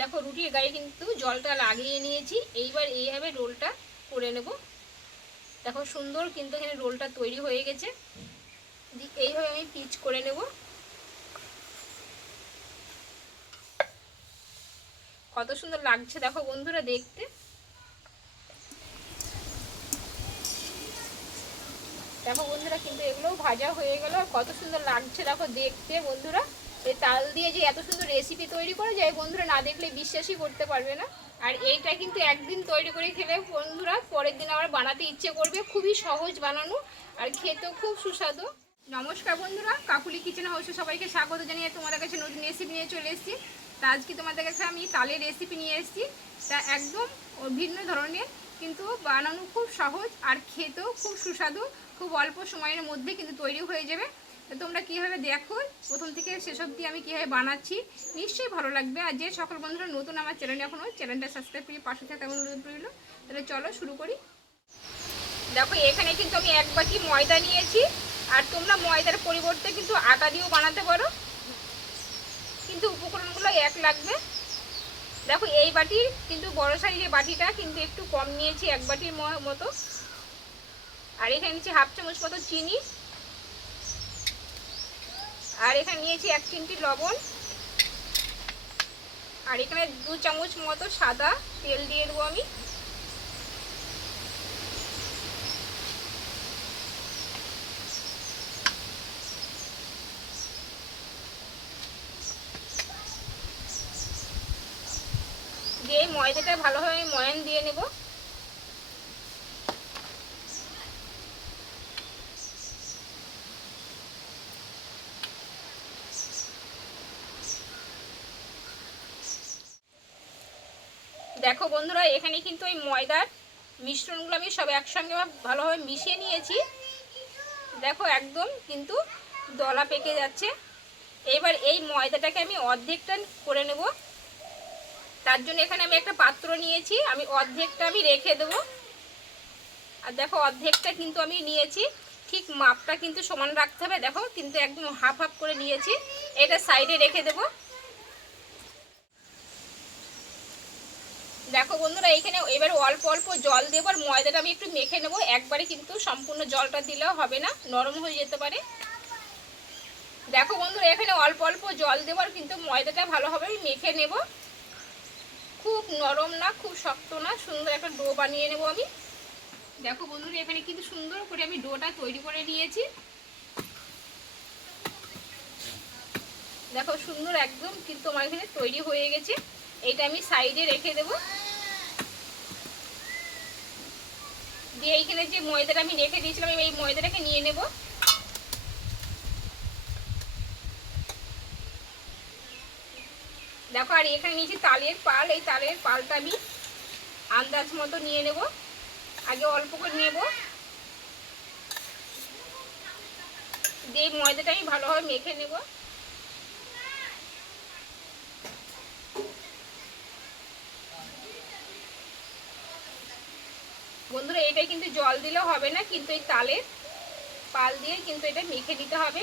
দেখো, রুটির গায়ে কিন্তু জলটা লাগিয়ে নিয়েছি। এইবার এইভাবে রোলটা করে নেব। দেখো, সুন্দর কিন্তু এখানে রোলটা তৈরি হয়ে গেছে। এইভাবে আমি পিচ করে নেব। কত সুন্দর লাগছে, দেখো বন্ধুরা, দেখতে। দেখো বন্ধুরা, কিন্তু এগুলোও ভাজা হয়ে গেল। কত সুন্দর লাগছে, দেখো দেখতে বন্ধুরা। এই তাল দিয়ে যে এত সুন্দর রেসিপি তৈরি করে যায়, বন্ধুরা না দেখলে বিশ্বাসই করতে পারবে না। আর এইটা কিন্তু একদিন তৈরি করে খেলে, বন্ধুরা, পরের দিন আবার বানাতে ইচ্ছে করবে। খুবই সহজ বানানো আর খেতেও খুব সুস্বাদু। নমস্কার বন্ধুরা, কাকুলি কিচেন হাউসে সবাইকে স্বাগত জানিয়ে তোমাদের কাছে নতুন রেসিপি নিয়ে চলে এসেছি। তা আজকে তোমাদের কাছে আমি তালের রেসিপি নিয়ে এসেছি। তা একদম ভিন্ন ধরনের, কিন্তু বানানো খুব সহজ আর খেতেও খুব সুস্বাদু। খুব অল্প সময়ের মধ্যে কিন্তু তৈরি হয়ে যাবে। তোমরা কীভাবে দেখো? প্রথম থেকে শেষ অবধি আমি কীভাবে বানাচ্ছি? নিশ্চয়ই ভালো লাগবে। আর যে সকল বন্ধুরা নতুন আমার চ্যানেলে এখনও চ্যানেলটা সাবস্ক্রাইব করে পাশে থাকা অনুরোধ রইল। তাহলে চলো শুরু করি। দেখো, এখানে কিন্তু আমি এক বাটি ময়দা নিয়েছি। আর তোমরা ময়দার পরিবর্তে কিন্তু আটা দিয়েও বানাতে পারো। কিন্তু উপকরণগুলো এক লাগবে। দেখো, এই বাটির কিন্তু বড় সাইজের বাটিটা, কিন্তু একটু কম নিয়েছি, এক বাটির মতো। আর এখানে নিয়েছি হাফ চামচ মতো চিনি। আর এখানে নিয়েছি এক চিমটি লবণ। আর এখানে দু চামচ মতো সাদা তেল দিয়ে দেবো আমি। দিয়ে ময়দাটা ভালোভাবে ময়ান দিয়ে নেব দেখো বন্ধুরা, এখানে কিন্তু ওই ময়দার মিশ্রণগুলো আমি সব একসঙ্গে ভালোভাবে মিশিয়ে নিয়েছি। দেখো, একদম কিন্তু দলা পেকে যাচ্ছে। এবার এই ময়দাটাকে আমি অর্ধেকটা করে নেব। তার জন্য এখানে আমি একটা পাত্র নিয়েছি। আমি অর্ধেকটা আমি রেখে দেবো। আর দেখো, অর্ধেকটা কিন্তু আমি নিয়েছি। ঠিক মাপটা কিন্তু সমান রাখতে হবে। দেখো, কিন্তু একদম হাফ হাফ করে নিয়েছি। এটা সাইডে রেখে দেবো। দেখো বন্ধুরা, এখানে এবার অল্প অল্প জল দেবো আর ময়দাটা আমি একটু মেখে নেব। একবারে কিন্তু সম্পূর্ণ জলটা দিলেও হবে না, নরম হয়ে যেতে পারে। দেখো বন্ধুরা, এখানে অল্প অল্প জল দেবো আর কিন্তু ময়দাটা ভালোভাবে মেখে নেব। খুব নরম না, খুব শক্ত না, সুন্দর একটা ডো বানিয়ে নেব আমি। দেখো বন্ধুরা, এখানে কিন্তু সুন্দর করে আমি ডোটা তৈরি করে নিয়েছি। দেখো সুন্দর একদম কিন্তু আমার এখানে তৈরি হয়ে গেছে। এটা আমি সাইডে রেখে দেব। দিয়ে এইখানে যে ময়দাটা আমি রেখে দিয়েছিলাম এই ময়দাটাকে নিয়ে নেব। দেখো, আর এখানে নিয়েছি তালের পাল। এই তালের পালটা আমি আন্দাজ মতো নিয়ে নেব। আগে অল্প করে নেব। দিয়ে ময়দাটা আমি ভালোভাবে মেখে নেব। বন্ধুরা এটাই কিন্তু জল দিলেও হবে না, কিন্তু এই তালের পাল দিয়ে কিন্তু এটা মেখে দিতে হবে।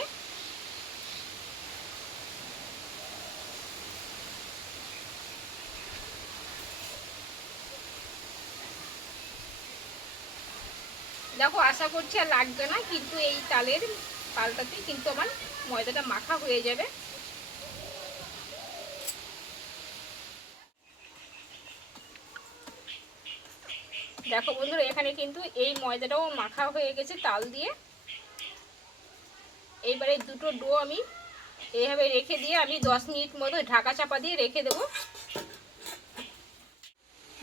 দেখো, আশা করছি আর লাগবে না, কিন্তু এই তালের পালটাতে কিন্তু আমার ময়দাটা মাখা হয়ে যাবে। দেখো বন্ধুরা, এখানে কিন্তু এই ময়দাটাও মাখা হয়ে গেছে তাল দিয়ে। এইবারে দুটো ডো আমি এইভাবে রেখে দিয়ে আমি দশ মিনিট মতো ঢাকা চাপা দিয়ে রেখে দেবো।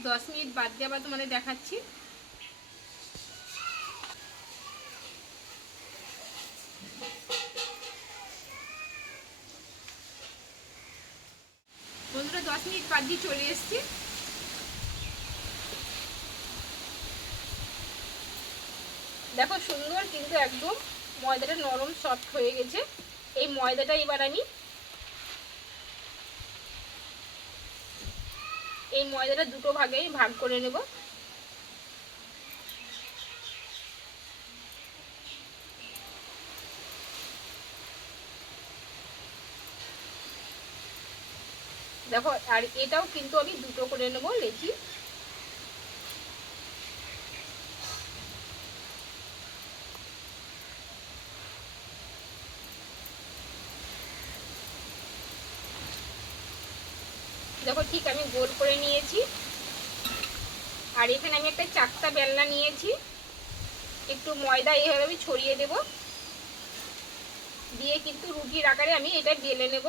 দশ মিনিট বাদ দিয়ে আবার তোমাদের দেখাচ্ছি। বন্ধুরা, দশ মিনিট বাদ দিয়ে চলে এসছি। দেখো সুন্দর কিন্তু একদম ময়দাটা নরম সফট হয়ে গেছে। এই ময়দাটা এবার আমি এই ময়দাটা দুটো ভাগে ভাগ করে নেব। দেখো, আর এটাও কিন্তু আমি দুটো করে নেব লেচি। দেখো ঠিক আমি গোল করে নিয়েছি। আর এখানে আমি একটা চারটা বেলনা নিয়েছি। একটু ময়দা এইভাবে আমি ছড়িয়ে দেব। দিয়ে কিন্তু রুটির আকারে আমি এটা বেলে নেব।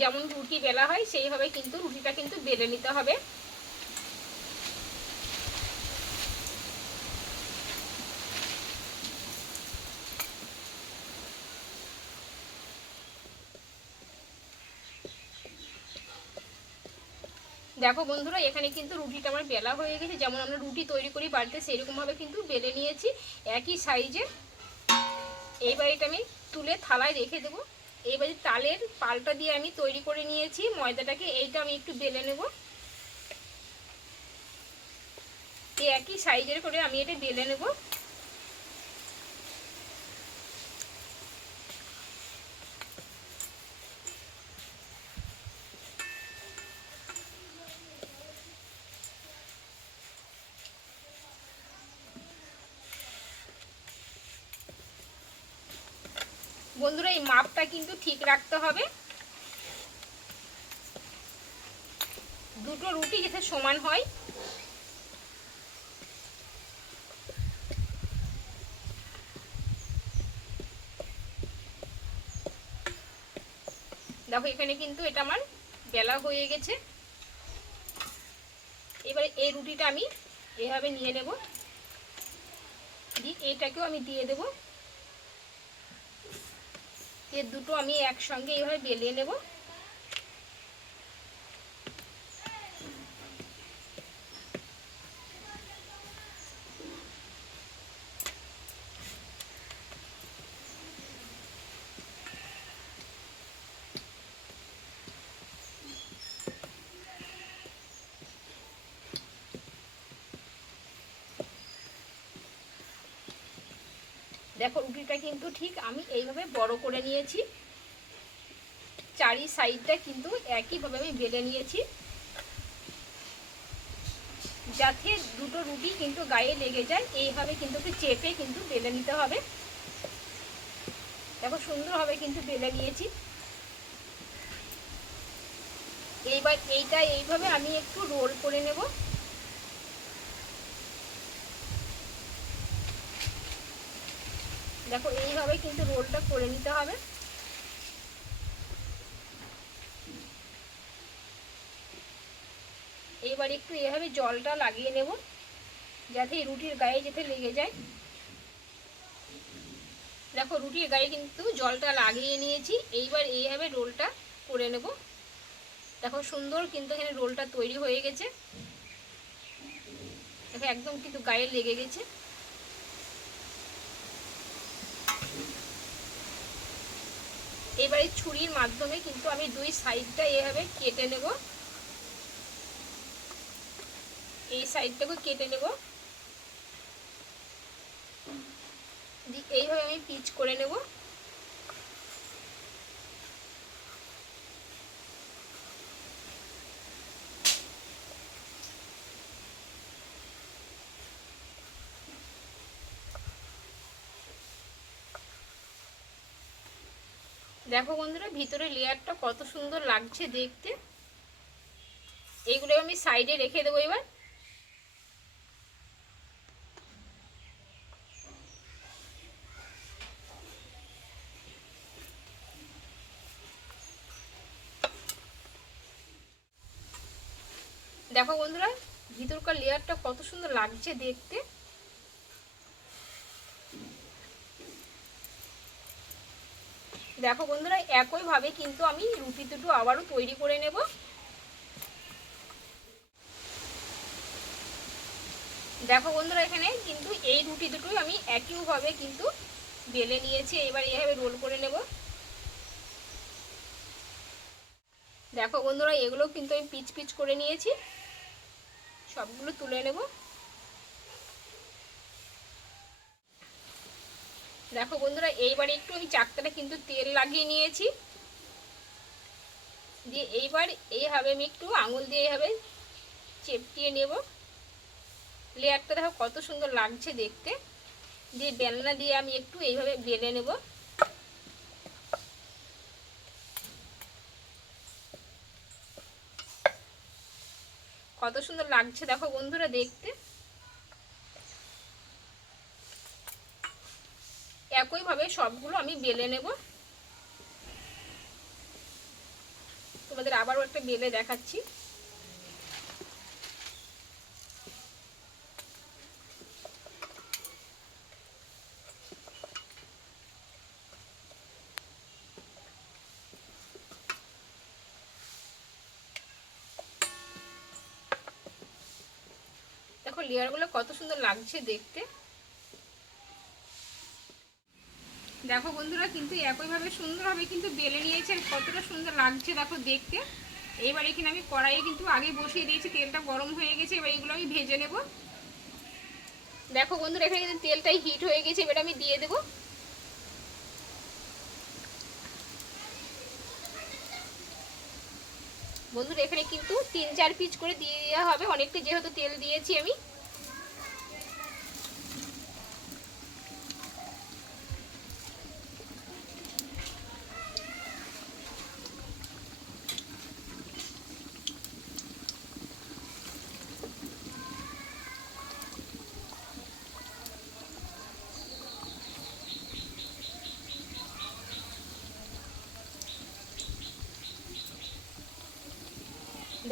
যেমন রুটি বেলা হয়, সেইভাবে কিন্তু রুটিটা কিন্তু বেলে নিতে হবে। দেখো বন্ধুরা, এখানে কিন্তু রুটিটা আমার বেলা হয়ে গেছে। যেমন আমরা রুটি তৈরি করি বাড়িতে, সেরকমভাবে কিন্তু বেলে নিয়েছি। একই সাইজে এইবার এটা আমি তুলে থালায় রেখে দেবো। এই এইবারে তালের পালটা দিয়ে আমি তৈরি করে নিয়েছি ময়দাটাকে। এইটা আমি একটু বেলে নেব। এই একই সাইজের করে আমি এটা বেলে নেব। বন্ধুরা, এই মাপটা কিন্তু ঠিক রাখতে হবে। দুটো রুটি যাতে সমান হয়। দেখো, এখানে কিন্তু এটা আমার বেলা হয়ে গেছে। এবারে এই রুটিটা আমি এভাবে নিয়ে নেব। এটাকেও আমি দিয়ে দেবো। এর দুটো আমি একসঙ্গে এইভাবে বেলিয়ে নেব। দেখো রুটিটা কিন্তু ঠিক আমি এইভাবে বড় করে নিয়েছি। চারি সাইডটা কিন্তু একইভাবে আমি বেলে নিয়েছি। যাতে দুটো রুটি কিন্তু গায়ে লেগে যায়, এইভাবে কিন্তু একটু চেপে কিন্তু বেলে নিতে হবে। দেখো সুন্দরভাবে কিন্তু বেলে নিয়েছি। এইবার এইটা এইভাবে আমি একটু রোল করে নেব। দেখো, এইভাবে কিন্তু রোলটা করে নিতে হবে। এইবার একটু এভাবে জলটা লাগিয়ে নেব, যাতে রুটির গায়ে যেতে লেগে যায়। দেখো, রুটির গায়ে কিন্তু জলটা লাগিয়ে নিয়েছি। এইবার এইভাবে রোলটা করে নেব। দেখো, সুন্দর কিন্তু এখানে রোলটা তৈরি হয়ে গেছে। দেখো, একদম কিন্তু গায়ে লেগে গেছে। এবারে ছুরির মাধ্যমে কিন্তু আমি দুই সাইডটা এভাবে কেটে নেব। এই সাইডটাকে কেটে নেব। এইভাবে আমি পিচ করে নেব। দেখো বন্ধুরা, ভিতরে লেয়ারটা কত সুন্দর লাগছে দেখতে। এইগুলো আমি সাইডে রেখে দেবো এবার। দেখো বন্ধুরা, ভিতরকার লেয়ারটা কত সুন্দর লাগছে দেখতে। দেখো বন্ধুরা, একইভাবে কিন্তু আমি রুটি দুটো আবারও তৈরি করে নেব। দেখো বন্ধুরা, এখানে কিন্তু এই রুটি দুটোই আমি একইভাবে কিন্তু বেলে নিয়েছি। এবার এইভাবে রোল করে নেব। দেখো বন্ধুরা, এগুলো কিন্তু আমি পিচ পিচ করে নিয়েছি। সবগুলো তুলে নেব। দেখো বন্ধুরা, এইবারে একটু আমি চাকতাটা কিন্তু তেল লাগিয়ে নিয়েছি। দিয়ে এইবার এইভাবে আমি একটু আঙুল দিয়ে এইভাবে চেপটিয়ে নেব। লেয়ারটা দেখো কত সুন্দর লাগছে দেখতে। দিয়ে বেলনা দিয়ে আমি একটু এইভাবে বেলে নেব। কত সুন্দর লাগছে দেখো বন্ধুরা দেখতে। একইভাবে সবগুলো আমি বেলে নেব। তোমাদের আবারও একটা বেলে দেখাচ্ছি। দেখো লেয়ারগুলো কত সুন্দর লাগছে দেখতে। দেখো বন্ধুরা কিন্তু একইভাবে সুন্দরভাবে কিন্তু বেলে নিয়েছে কতটা সুন্দর লাগছে দেখো দেখতে। এইবার এখানে আমি কড়াইয়ে কিন্তু আগে বসিয়ে দিয়েছি, তেলটা গরম হয়ে গেছে, এবার এগুলো আমি ভেজে নেব। দেখো বন্ধুরা, এখানে কিন্তু তেলটাই হিট হয়ে গেছে, এবার আমি দিয়ে দেবো। বন্ধুরা, এখানে কিন্তু তিন চার পিস করে দিয়ে দেওয়া হবে, অনেকটা যেহেতু তেল দিয়েছি আমি।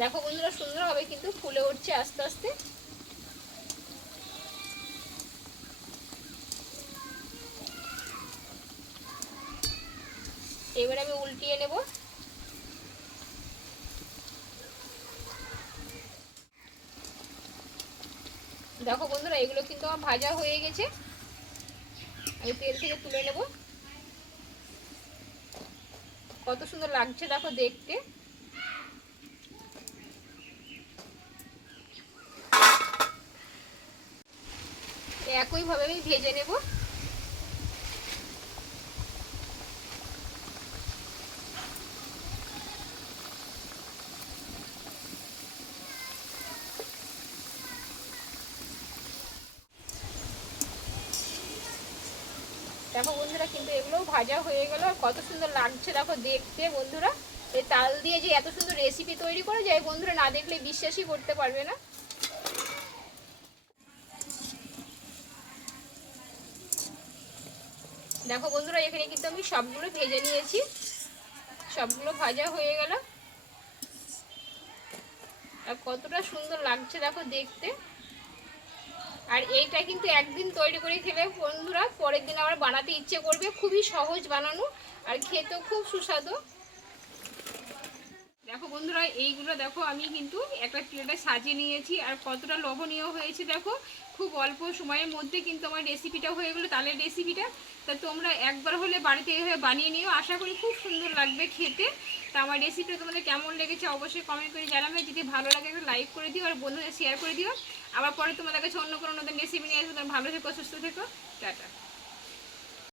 দেখো বন্ধুরা সুন্দরভাবে কিন্তু ফুলে উঠছে আস্তে আস্তে। এবার আমি উল্টিয়ে নেব। দেখো বন্ধুরা, এগুলো কিন্তু আমার ভাজা হয়ে গেছে। আমি তেল থেকে তুলে নেব। কত সুন্দর লাগছে দেখো দেখতে। একইভাবে আমি ভেজে নেব। দেখো বন্ধুরা, কিন্তু এগুলো ভাজা হয়ে গেল কত সুন্দর লাগছে দেখো দেখতে বন্ধুরা। এই তাল দিয়ে যে এত সুন্দর রেসিপি তৈরি করে যায় বন্ধুরা, না দেখলে বিশ্বাসই করতে পারবে না। দেখো বন্ধুরা, এখানে কিন্তু আমি সবগুলো ভেজে নিয়েছি। সবগুলো ভাজা হয়ে গেল। আর কতটা সুন্দর লাগছে দেখো দেখতে। আর এইটা কিন্তু একদিন তৈরি করে খেলে বন্ধুরা, পরের দিন আবার বানাতে ইচ্ছে করবে। খুবই সহজ বানানো, আর খেতেও খুব সুস্বাদু। বন্ধুরা এইগুলো দেখো আমি কিন্তু একটা প্লেটে সাজিয়ে নিয়েছি আর কতটা লোভনীয় হয়েছে দেখো। খুব অল্প সময়ের মধ্যে কিন্তু আমার রেসিপিটা হয়ে গেলো, তালের রেসিপিটা তা তোমরা একবার হলে বাড়িতে এভাবে বানিয়ে নিও, আশা করি খুব সুন্দর লাগবে খেতে। তা আমার রেসিপিটা তোমাদের কেমন লেগেছে অবশ্যই কমেন্ট করে জানাবে। যদি ভালো লাগে একটা লাইক করে দিও আর বন্ধুদের শেয়ার করে দিও। আবার পরে তোমাদের কাছে অন্য কোনো নতুন রেসিপি নিয়ে আসবে ভালো থেকো, সুস্থ থেকো। টাটা।